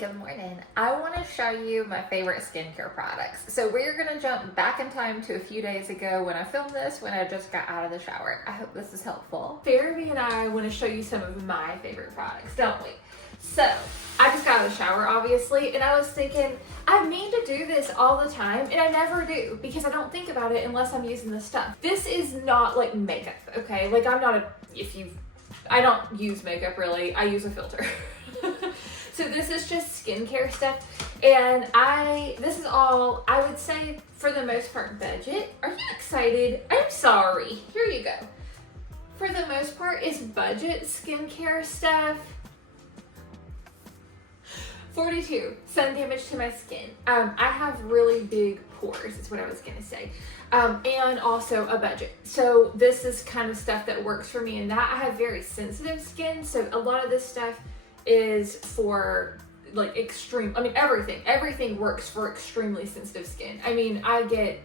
good morning. I want to show you my favorite skincare products. So we're going to jump back in time to a few days ago when I filmed this, when I just got out of the shower. I hope this is helpful. Fairby and I want to show you some of my favorite products, don't we? So I just got out of the shower, obviously, and I was thinking, I mean to do this all the time, and I never do because I don't think about it unless I'm using this stuff. This is not like makeup, okay? Like I don't use makeup really, I use a filter. So this is just skincare stuff, and this is all, I would say, for the most part, budget. Are you excited? I'm sorry. Here you go. For the most part, it's budget skincare stuff. 42, sun damage to my skin. I have really big pores, is what I was gonna say. And also a budget. So this is kind of stuff that works for me in that. I have very sensitive skin, so a lot of this stuff is for like extreme, I mean everything works for extremely sensitive skin. I mean, I get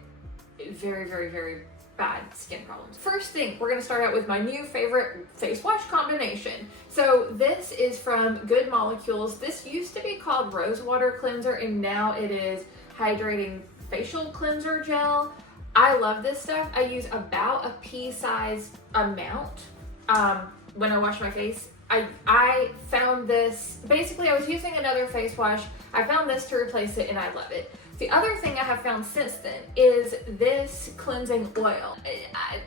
very, very, very bad skin problems. First thing, we're gonna start out with my new favorite face wash combination. So this is from Good Molecules. This used to be called Rose Water Cleanser, and now it is Hydrating Facial Cleanser Gel. I love this stuff. I use about a pea-sized amount when I wash my face. I found this, basically I was using another face wash. I found this to replace it and I love it. The other thing I have found since then is this cleansing oil.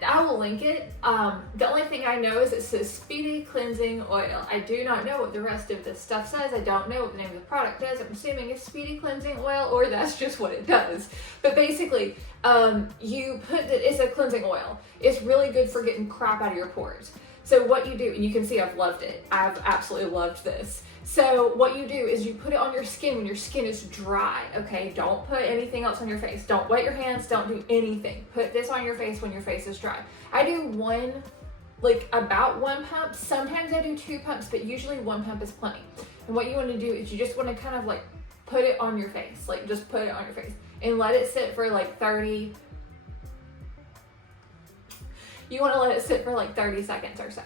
I will link it. The only thing I know is it says Speedy Cleansing Oil. I do not know what the rest of this stuff says. I don't know what the name of the product is. I'm assuming it's Speedy Cleansing Oil, or that's just what it does. But basically, it's a cleansing oil. It's really good for getting crap out of your pores. So what you do, and you can see I've loved it. I've absolutely loved this. So what you do is you put it on your skin when your skin is dry, okay? Don't put anything else on your face. Don't wet your hands, don't do anything. Put this on your face when your face is dry. I do about one pump. Sometimes I do 2 pumps, but usually 1 pump is plenty. And what you wanna do is you just wanna kind of like put it on your face. Like just put it on your face and let it sit for like 30 seconds or so.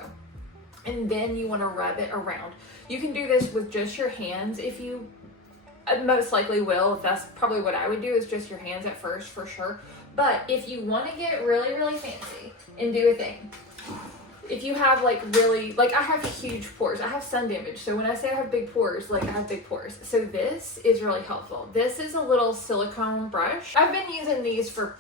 And then you want to rub it around. You can do this with just your hands if you most likely will. That's probably what I would do, is just your hands at first for sure. But if you want to get really, really fancy and do a thing, if you have I have huge pores. I have sun damage. So when I say I have big pores, I have big pores. So this is really helpful. This is a little silicone brush. I've been using these for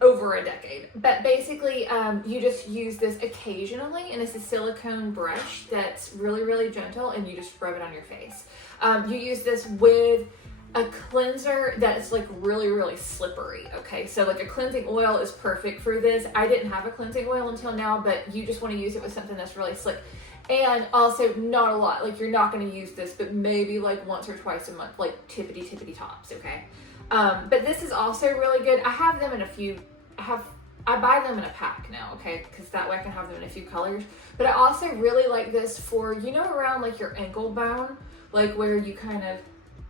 over a decade, but basically you just use this occasionally, and it's a silicone brush that's really, really gentle, and you just rub it on your face. You use this with a cleanser that's like really, really slippery, okay? So like a cleansing oil is perfect for this. I didn't have a cleansing oil until now, but you just want to use it with something that's really slick. And also not a lot, like you're not going to use this, but maybe like once or twice a month, like tippity tops, okay? But this is also really good. I have them in I buy them in a pack now, okay? Because that way I can have them in a few colors. But I also really like this for, around like your ankle bone, like where you kind of,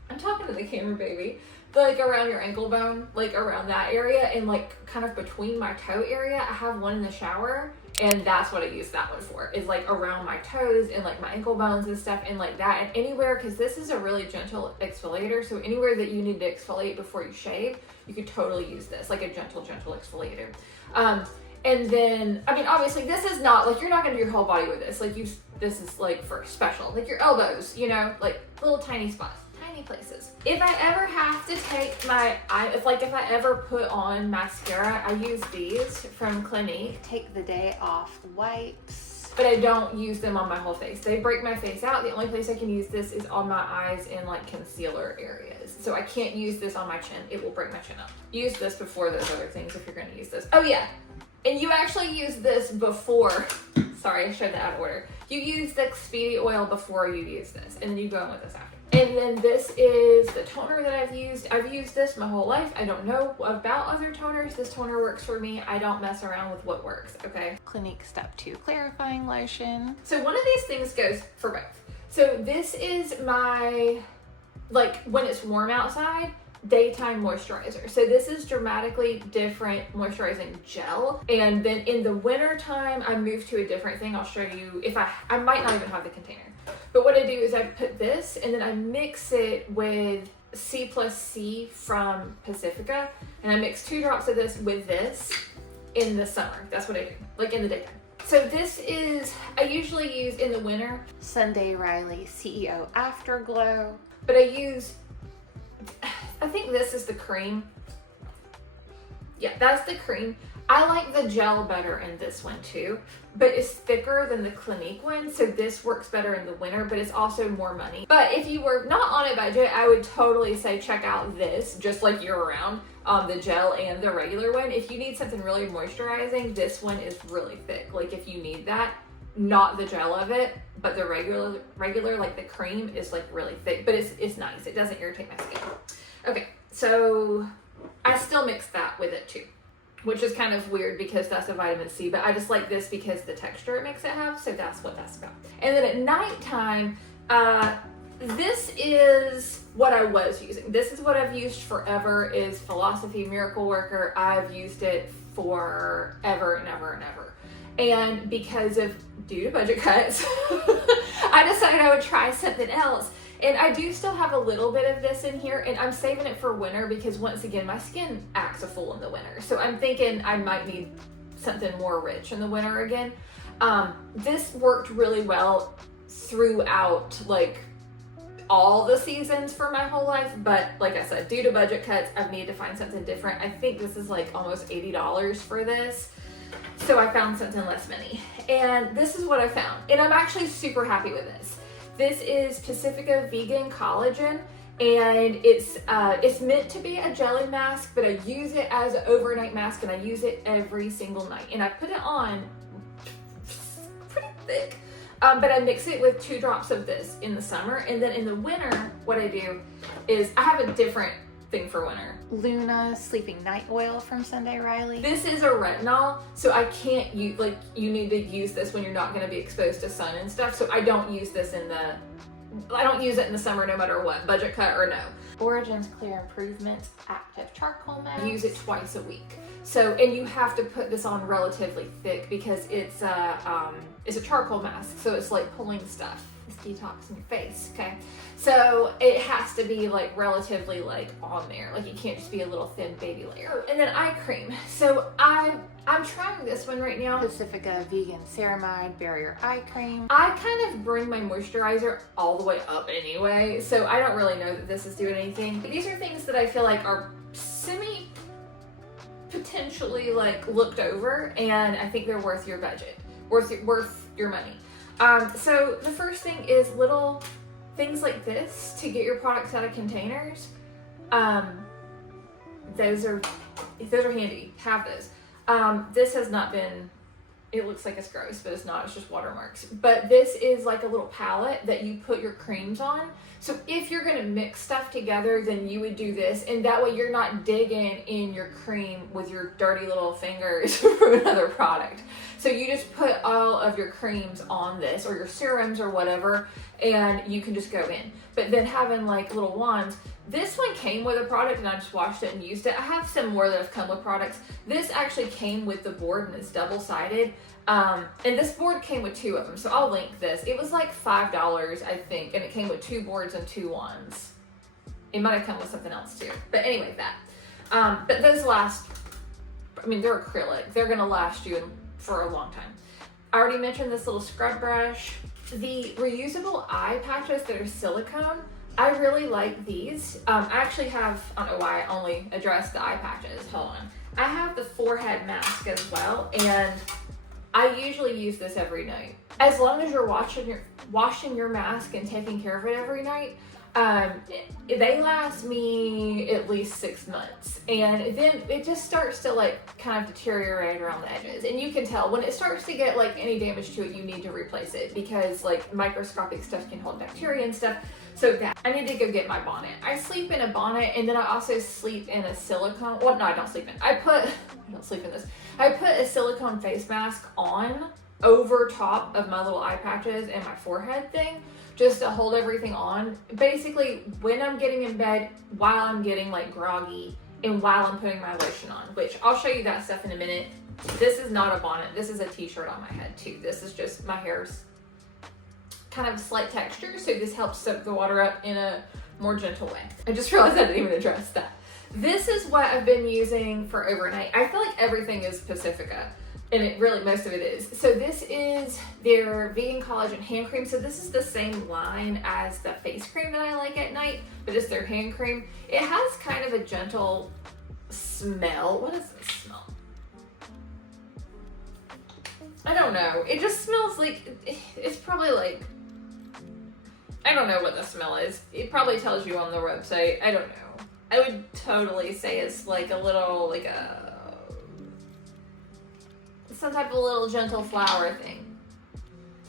I'm talking to the camera, baby, but like around your ankle bone, like around that area, and like kind of between my toe area. I have one in the shower, and that's what I use that one for, is like around my toes and like my ankle bones and stuff, and like that, and anywhere, because this is a really gentle exfoliator, so anywhere that you need to exfoliate before you shave, you could totally use this, like a gentle exfoliator. And then, I mean, obviously this is not, like, you're not gonna do your whole body with this, like this is like for special, like your elbows, like little tiny spots, tiny places. If I ever have to take if I ever put on mascara, I use these from Clinique. Take the day off wipes. But I don't use them on my whole face. They break my face out. The only place I can use this is on my eyes and like concealer areas. So I can't use this on my chin. It will break my chin up. Use this before those other things if you're gonna use this. Oh yeah, and you actually use this before, sorry, I showed that out of order. You use the Speedy oil before you use this, and then you go in with this after. And then this is the toner that I've used. I've used this my whole life. I don't know about other toners. This toner works for me. I don't mess around with what works, okay? Clinique Step 2 Clarifying Lotion. So one of these things goes for both. So this is my, when it's warm outside, daytime moisturizer. So this is dramatically different moisturizing gel. And then in the winter time, I moved to a different thing. I'll show you if I might not even have the container. But what I do is I put this and then I mix it with C+C from Pacifica. And I mix 2 drops of this with this in the summer. That's what I do, like in the daytime. So this is, I usually use in the winter, Sunday Riley CEO Afterglow. But I think this is the cream. Yeah, that's the cream. I like the gel better in this one too, but it's thicker than the Clinique one, so this works better in the winter, but it's also more money. But if you were not on a budget, I would totally say check out this, just like year round, the gel and the regular one. If you need something really moisturizing, this one is really thick. Like if you need that, not the gel of it, but the regular like the cream is like really thick, but it's nice. It doesn't irritate my skin. Okay, so I still mix that with it too, which is kind of weird because that's a vitamin C, but I just like this because the texture it makes it have, so that's what that's about. And then at nighttime, this is what I was using. This is what I've used forever, is Philosophy Miracle Worker. I've used it forever and ever and ever. And because of, due to budget cuts, I decided I would try something else. And I do still have a little bit of this in here, and I'm saving it for winter because once again, my skin acts a fool in the winter. So I'm thinking I might need something more rich in the winter again. This worked really well throughout like all the seasons for my whole life. But like I said, due to budget cuts, I've needed to find something different. I think this is like almost $80 for this. So I found something less money. And this is what I found. And I'm actually super happy with this. This is Pacifica Vegan Collagen, and it's meant to be a jelly mask, but I use it as an overnight mask, and I use it every single night. And I put it on pretty thick, but I mix it with 2 drops of this in the summer. And then in the winter, what I do is I have a different thing for winter. Luna Sleeping Night Oil from Sunday Riley. This is a retinol, so I can't use, like, you need to use this when you're not going to be exposed to sun and stuff. So I don't use this I don't use it in the summer no matter what, budget cut or no. Origins Clear Improvements Active Charcoal Mask. I use it twice a week. So, and you have to put this on relatively thick because it's a charcoal mask, so it's like pulling stuff. It's detoxing your face, okay? So it has to be like relatively like on there. Like it can't just be a little thin baby layer. And then eye cream. So I'm trying this one right now. Pacifica Vegan Ceramide Barrier Eye Cream. I kind of bring my moisturizer all the way up anyway, so I don't really know that this is doing anything. These are things that I feel like are potentially like looked over, and I think they're worth your budget, worth your money. So the first thing is little things like this to get your products out of containers. Those are handy. Have those. This has not been, it looks like it's gross, but it's not, it's just watermarks. But this is like a little palette that you put your creams on. So if you're gonna mix stuff together, then you would do this, and that way you're not digging in your cream with your dirty little fingers from another product. So you just put all of your creams on this, or your serums or whatever, and you can just go in. But then having like little wands, this one came with a product and I just washed it and used it. I have some more that have come with products. This actually came with the board and it's double-sided. And this board came with 2 of them, so I'll link this. It was like $5, I think, and it came with 2 boards and 2 wands. It might have come with something else too. But anyway, that. But those last, I mean, they're acrylic. They're gonna last you for a long time. I already mentioned this little scrub brush. The reusable eye patches that are silicone, I really like these. I actually have, I don't know why I only addressed the eye patches. Hold on. I have the forehead mask as well, and I usually use this every night. As long as you're washing your mask and taking care of it every night, they last me at least 6 months. And then it just starts to like kind of deteriorate around the edges. And you can tell when it starts to get like any damage to it, you need to replace it because like microscopic stuff can hold bacteria and stuff. So that, I need to go get my bonnet. I sleep in a bonnet, and then I also sleep in a silicone, well, no, I don't sleep in. I don't sleep in this. I put a silicone face mask on over top of my little eye patches and my forehead thing, just to hold everything on. Basically, when I'm getting in bed, while I'm getting like groggy, and while I'm putting my lotion on, which I'll show you that stuff in a minute. This is not a bonnet. This is a t-shirt on my head too. This is just my hair's kind of slight texture, so this helps soak the water up in a more gentle way. I just realized I didn't even address that. This is what I've been using for overnight. I feel like everything is Pacifica, and it really, most of it is. So this is their vegan collagen hand cream. So this is the same line as the face cream that I like at night, but it's their hand cream. It has kind of a gentle smell. What does this smell? I don't know. It just smells like, it's probably like, I don't know what the smell is. It probably tells you on the website. I don't know. I would totally say it's like a little, like some type of little gentle flower thing.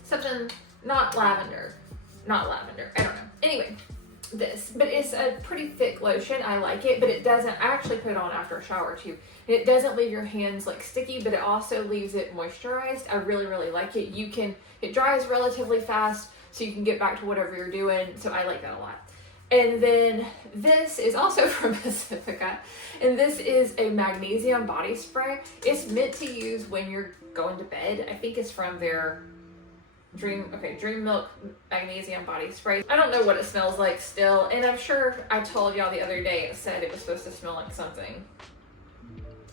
Something, not lavender. Not lavender. I don't know. Anyway, this. But it's a pretty thick lotion. I like it, but it doesn't, I actually put it on after a shower too. And it doesn't leave your hands like sticky, but it also leaves it moisturized. I really, really like it. It dries relatively fast, so you can get back to whatever you're doing. So I like that a lot. And then this is also from Pacifica, and this is a magnesium body spray. It's meant to use when you're going to bed. I think it's from their Dream Milk Magnesium Body Spray. I don't know what it smells like still, and I'm sure I told y'all the other day it said it was supposed to smell like something.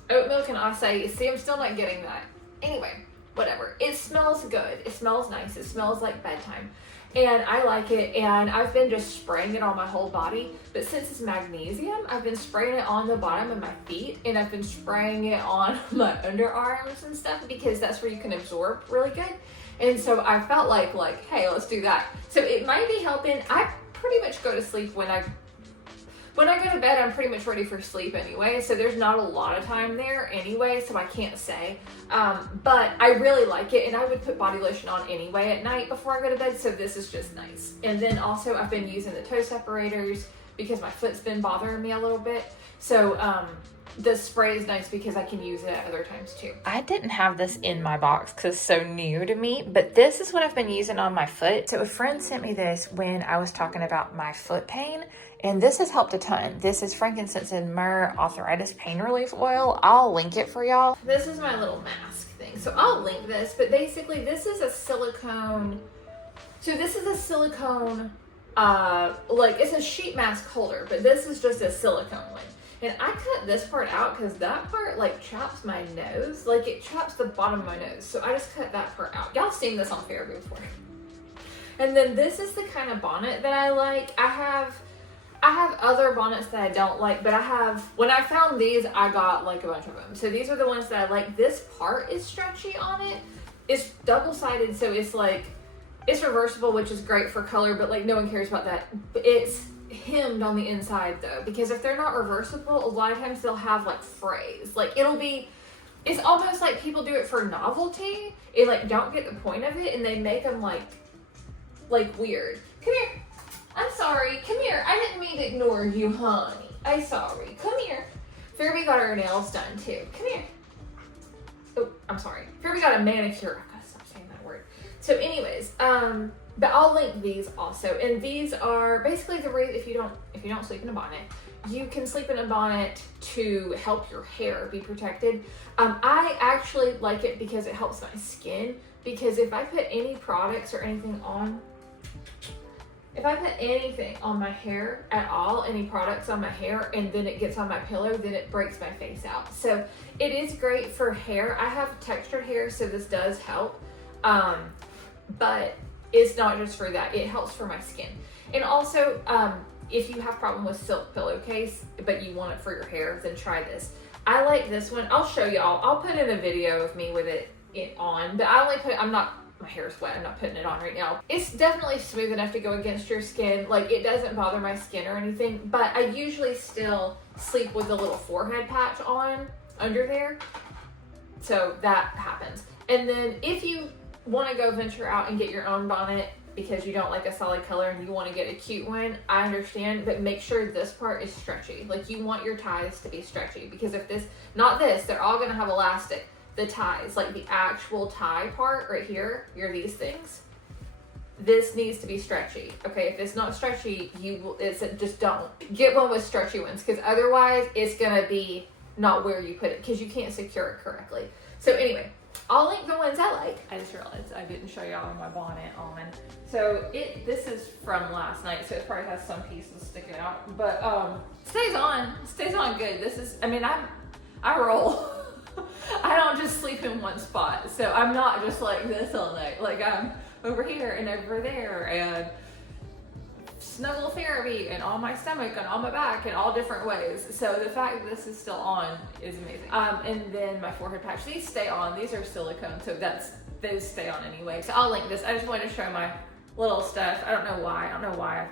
Oat milk and acai. See, I'm still not getting that. Anyway, whatever. It smells good. It smells nice. It smells like bedtime. And I like it, and I've been just spraying it on my whole body, but since it's magnesium, I've been spraying it on the bottom of my feet, and I've been spraying it on my underarms and stuff, because that's where you can absorb really good. And so I felt like, hey, let's do that. So it might be helping. I pretty much go to sleep when I go to bed, I'm pretty much ready for sleep anyway, so there's not a lot of time there anyway, so I can't say. But I really like it, and I would put body lotion on anyway at night before I go to bed, so this is just nice. And then also I've been using the toe separators because my foot's been bothering me a little bit. So the spray is nice because I can use it at other times too. I didn't have this in my box because it's so new to me, but this is what I've been using on my foot. So a friend sent me this when I was talking about my foot pain, and this has helped a ton. This is frankincense and myrrh arthritis pain relief oil. I'll link it for y'all. This is my little mask thing, so I'll link this, but basically this is a silicone. So this is a silicone, it's a sheet mask holder, but this is just a silicone one. And I cut this part out because that part chaps my nose. It chaps the bottom of my nose. So I just cut that part out. Y'all seen this on Fair before. And then this is the kind of bonnet that I like. I have other bonnets that I don't like, but when I found these, I got a bunch of them. So these are the ones that I like. This part is stretchy on it. It's double-sided, so it's reversible, which is great for color, but no one cares about that. It's hemmed on the inside though, because if they're not reversible, a lot of times they'll have frays. It's almost like people do it for novelty and don't get the point of it, and they make them weird. Come here. I'm sorry. Come here. I didn't mean to ignore you, honey. I'm sorry. Come here. Fairby got her nails done too. Come here. Oh, I'm sorry. Fairby got a manicure. I gotta stop saying that word. So anyways, but I'll link these also, and these are basically the reason if you don't sleep in a bonnet, you can sleep in a bonnet to help your hair be protected. I actually like it because it helps my skin, because if I put any products or anything on, if I put anything on my hair at all, any products on my hair, and then it gets on my pillow, then it breaks my face out. So it is great for hair. I have textured hair, so this does help, but it's not just for that. It helps for my skin. And also, if you have problem with silk pillowcase, but you want it for your hair, then try this. I like this one. I'll show y'all. I'll put in a video of me with it on, but I only put, my hair's wet. I'm not putting it on right now. It's definitely smooth enough to go against your skin. It doesn't bother my skin or anything, but I usually still sleep with a little forehead patch on under there. So that happens. And then if you want to go venture out and get your own bonnet because you don't like a solid color and you want to get a cute one, I understand, but make sure this part is stretchy. You want your ties to be stretchy, because if they're all going to have elastic. The ties, the actual tie part right here, these things, this needs to be stretchy. Okay, if it's not stretchy, just don't get one with stretchy ones, because otherwise it's gonna be not where you put it, because you can't secure it correctly. So anyway, I'll link the ones I like. I just realized I didn't show y'all my bonnet on. So this is from last night, so it probably has some pieces sticking out, but stays on good. This is, I mean, I roll. I don't just sleep in one spot, so I'm not just like this all night. Like, I'm over here and over there, and snuggle therapy, and on my stomach and on my back in all different ways. So the fact that this is still on is amazing. And then my forehead patch, these stay on. These are silicone, so those stay on anyway. So I'll link this. I just wanted to show my little stuff. I don't know why.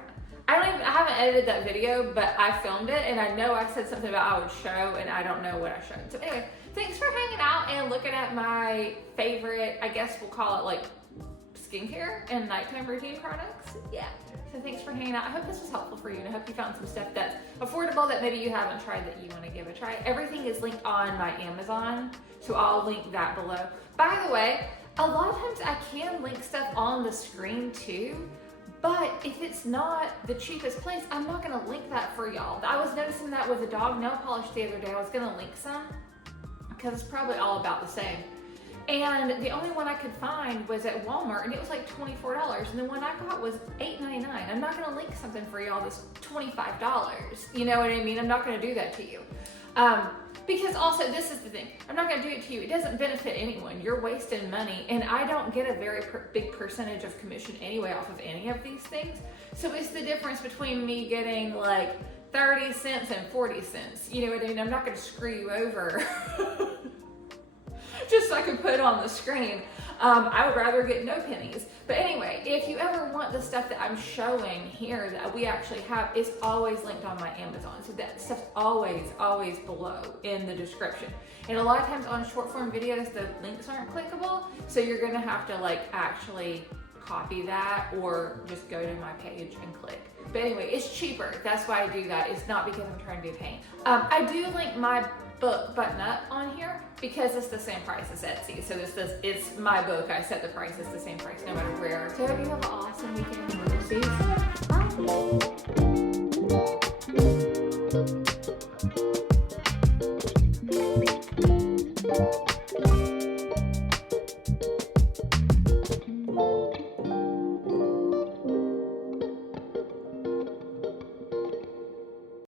I haven't edited that video, but I filmed it, and I know I said something about I would show, and I don't know what I showed. So anyway, thanks for hanging out and looking at my favorite, I guess we'll call it like skincare and nighttime routine products. Yeah. So thanks for hanging out. I hope this was helpful for you, and I hope you found some stuff that's affordable that maybe you haven't tried that you want to give a try. Everything is linked on my Amazon, so I'll link that below. By the way, a lot of times I can link stuff on the screen too, but if it's not the cheapest place, I'm not gonna link that for y'all. I was noticing that with the dog nail polish the other day. I was gonna link some, because it's probably all about the same. And the only one I could find was at Walmart, and it was like $24. And the one I got was $8.99. I'm not gonna link something for y'all that's $25. You know what I mean? I'm not gonna do that to you. Because also, this is the thing, I'm not gonna do it to you. It doesn't benefit anyone. You're wasting money, and I don't get a very big percentage of commission anyway off of any of these things. So it's the difference between me getting like 30 cents and 40 cents. You know what I mean? I'm not gonna screw you over just so I can put it on the screen. I would rather get no pennies. But anyway, if you ever want the stuff that I'm showing here that we actually have, it's always linked on my Amazon. So that stuff's always below in the description. And a lot of times on short form videos, the links aren't clickable. So you're gonna have to like actually copy that or just go to my page and click. But anyway, it's cheaper. That's why I do that. It's not because I'm trying to be a pain. I do link my book Button Up on here because it's the same price as Etsy. So it's my book. I set the price, it's the same price no matter where. So I hope you have an awesome weekend. See you soon. Bye.